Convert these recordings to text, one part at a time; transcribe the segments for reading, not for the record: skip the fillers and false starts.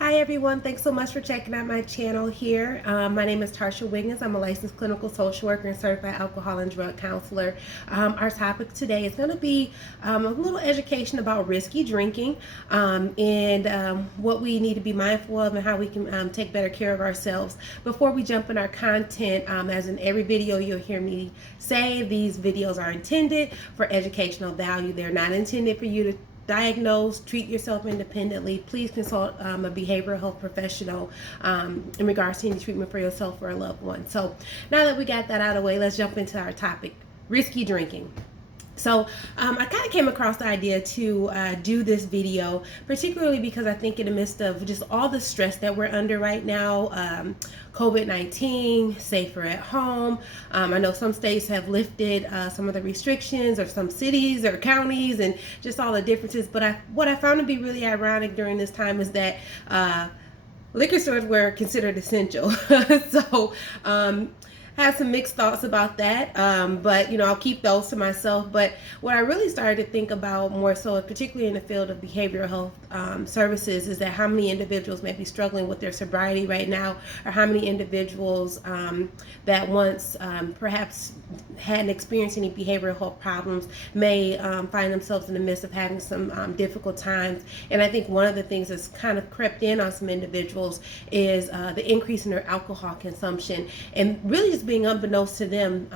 Hi everyone, thanks so much for checking out my channel here. My name is Tarsha Wiggins. I'm a licensed clinical social worker and certified alcohol and drug counselor. Our topic today is going to be a little education about risky drinking and what we need to be mindful of and how we can take better care of ourselves. Before we jump in our content, as in every video you'll hear me say, these videos are intended for educational value. They're not intended for you to diagnose, treat yourself independently. Please consult a behavioral health professional in regards to any treatment for yourself or a loved one. So now that we got that out of the way, let's jump into our topic, risky drinking. So I kind of came across the idea to do this video, particularly because I think in the midst of just all the stress that we're under right now, COVID-19, safer at home. I know some states have lifted some of the restrictions, or some cities or counties, and just all the differences. But what I found to be really ironic during this time is that liquor stores were considered essential. So had some mixed thoughts about that, but I'll keep those to myself. But what I really started to think about more so, particularly in the field of behavioral health services, is that how many individuals may be struggling with their sobriety right now, or how many individuals that once perhaps hadn't experienced any behavioral health problems may find themselves in the midst of having some difficult times. And I think one of the things that's kind of crept in on some individuals is the increase in their alcohol consumption, and really just being unbeknownst to them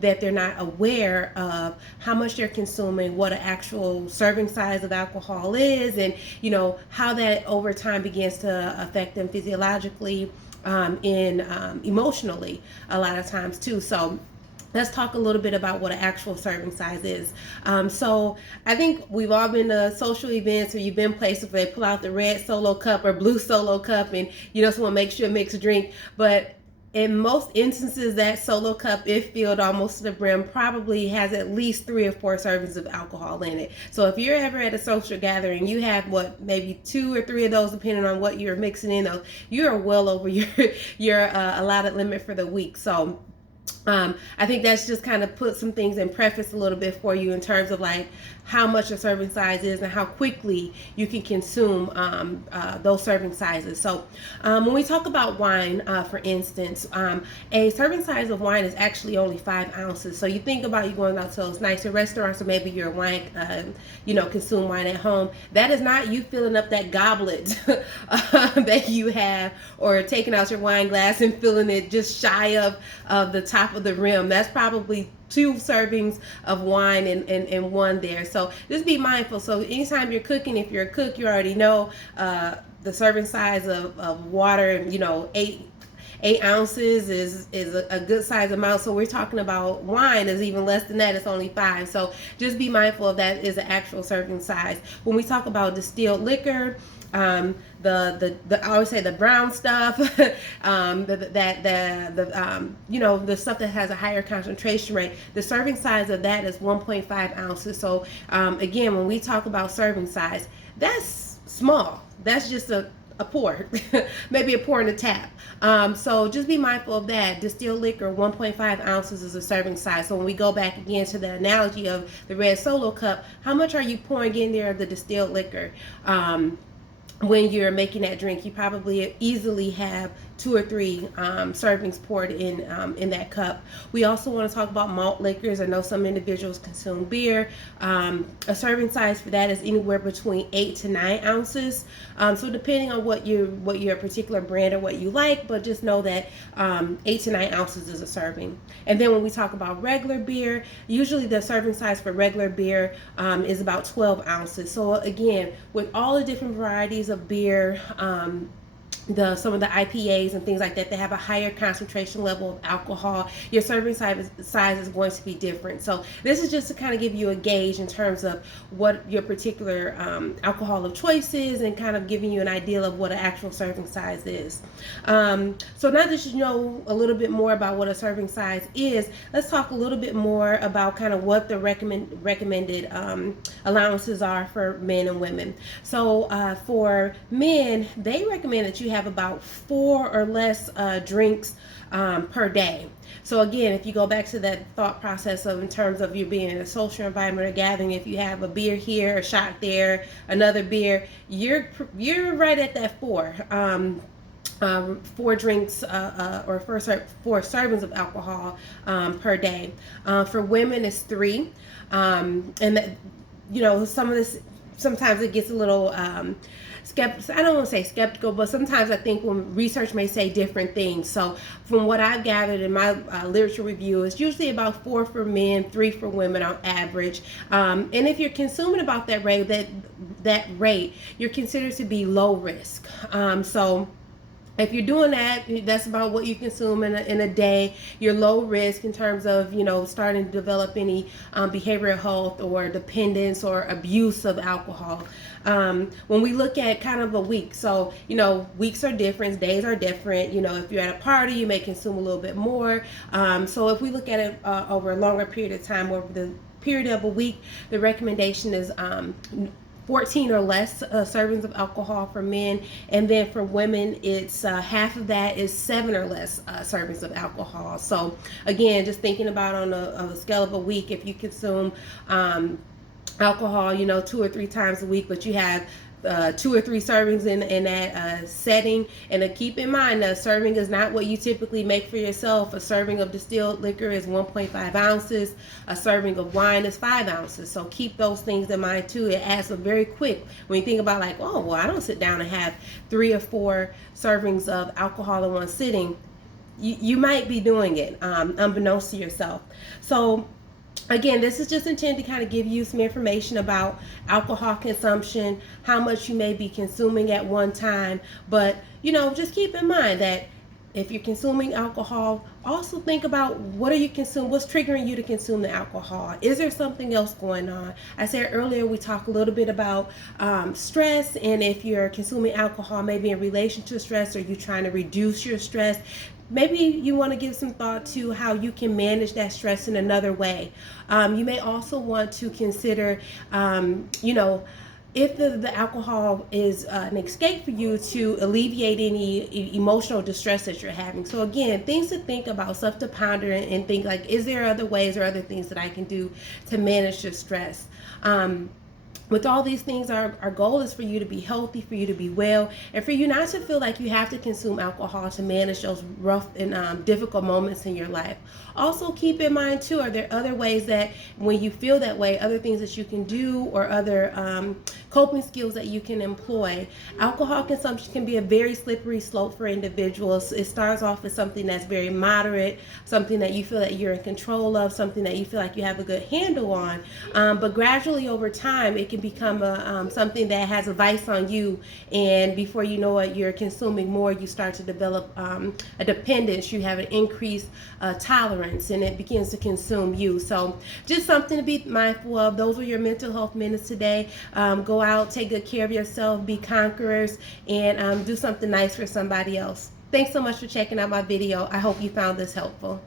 that they're not aware of how much they're consuming, what an actual serving size of alcohol is, and how that over time begins to affect them physiologically and emotionally a lot of times too. So let's talk a little bit about what an actual serving size is. So I think we've all been to social events, or you've been places where they pull out the red Solo cup or blue Solo cup, and just want to make sure it makes a drink. But in most instances, that Solo cup, if filled almost to the brim, probably has at least 3 or 4 servings of alcohol in it. So if you're ever at a social gathering, you have maybe 2 or 3 of those, depending on what you're mixing in. Those, you are well over your allotted limit for the week. So I think that's just kind of put some things in preface a little bit for you in terms of like how much a serving size is and how quickly you can consume those serving sizes. So when we talk about wine, for instance, a serving size of wine is actually only 5 ounces. So you think about you going out to those nicer restaurants, or maybe you're wine, consume wine at home. That is not you filling up that goblet that you have, or taking out your wine glass and filling it just shy of the top of the rim. That's probably 2 servings of wine and one there. So just be mindful. So anytime you're cooking, if you're a cook, you already know the serving size of water. 8 ounces is a good size amount. So we're talking about wine is even less than that. It's only 5. So just be mindful of that is the actual serving size. When we talk about distilled liquor, I always say the brown stuff, the stuff that has a higher concentration rate, the serving size of that is 1.5 ounces. So again, when we talk about serving size, that's small. That's just a pour, maybe a pour in the tap. So just be mindful of that. Distilled liquor, 1.5 ounces is a serving size. So when we go back again to the analogy of the red Solo cup, how much are you pouring in there of the distilled liquor? When you're making that drink, you probably easily have 2 or 3 servings poured in that cup. We also want to talk about malt liquors. I know some individuals consume beer. A serving size for that is anywhere between 8 to 9 ounces. So depending on what your particular brand or what you like, but just know that 8 to 9 ounces is a serving. And then when we talk about regular beer, usually the serving size for regular beer is about 12 ounces. So again, with all the different varieties of beer, some of the IPAs and things like that, they have a higher concentration level of alcohol. Your serving size is going to be different. So this is just to kind of give you a gauge in terms of what your particular alcohol of choice is, and kind of giving you an idea of what an actual serving size is. So now that you know a little bit more about what a serving size is, let's talk a little bit more about kind of what the recommended allowances are for men and women. So for men, they recommend that you have about 4 or less drinks per day. So again, if you go back to that thought process of in terms of you being in a social environment or gathering, if you have a beer here, a shot there, another beer, you're right at that 4. 4 drinks or 4 servings of alcohol per day. For women, it's 3, and that, you know, some of this, sometimes it gets a little I don't want to say skeptical, but sometimes I think when research may say different things. So from what I've gathered in my literature review, it's usually about 4 for men, 3 for women on average. And if you're consuming about that rate, you're considered to be low risk. So if you're doing that, that's about what you consume in a day. You're low risk in terms of, you know, starting to develop any behavioral health or dependence or abuse of alcohol. When we look at kind of a week, so, you know, weeks are different, days are different. You know, if you're at a party, you may consume a little bit more. So if we look at it over a longer period of time, over the period of a week, the recommendation is 14 or less servings of alcohol for men, and then for women it's half of that is 7 or less servings of alcohol. So again, just thinking about on a scale of a week, if you consume alcohol, you know, 2 or 3 times a week, but you have 2 or 3 servings in that setting. And to keep in mind, a serving is not what you typically make for yourself. A serving of distilled liquor is 1.5 ounces. A serving of wine is 5 ounces. So keep those things in mind too. It adds up very quick when you think about, like, oh, well, I don't sit down and have 3 or 4 servings of alcohol in one sitting. You might be doing it unbeknownst to yourself. So again, this is just intended to kind of give you some information about alcohol consumption, how much you may be consuming at one time. But, you know, just keep in mind that if you're consuming alcohol, also think about what are you consuming, what's triggering you to consume the alcohol. Is there something else going on? I said earlier we talked a little bit about stress, and if you're consuming alcohol maybe in relation to stress, or you're trying to reduce your stress, maybe you want to give some thought to how you can manage that stress in another way. You may also want to consider, you know, if the alcohol is an escape for you to alleviate any emotional distress that you're having. So again, things to think about, stuff to ponder and think, like, is there other ways or other things that I can do to manage your stress? With all these things, our goal is for you to be healthy, for you to be well, and for you not to feel like you have to consume alcohol to manage those rough and difficult moments in your life. Also keep in mind too, are there other ways that when you feel that way, other things that you can do, or other coping skills that you can employ. Alcohol consumption can be a very slippery slope for individuals. It starts off as something that's very moderate, something that you feel that you're in control of, something that you feel like you have a good handle on, but gradually over time it can become something that has a vice on you, and before you know it, you're consuming more. You start to develop a dependence. You have an increased tolerance, and it begins to consume you. So just something to be mindful of. Those are your mental health minutes today. Go out, take good care of yourself, be conquerors, and do something nice for somebody else. Thanks so much for checking out my video. I hope you found this helpful.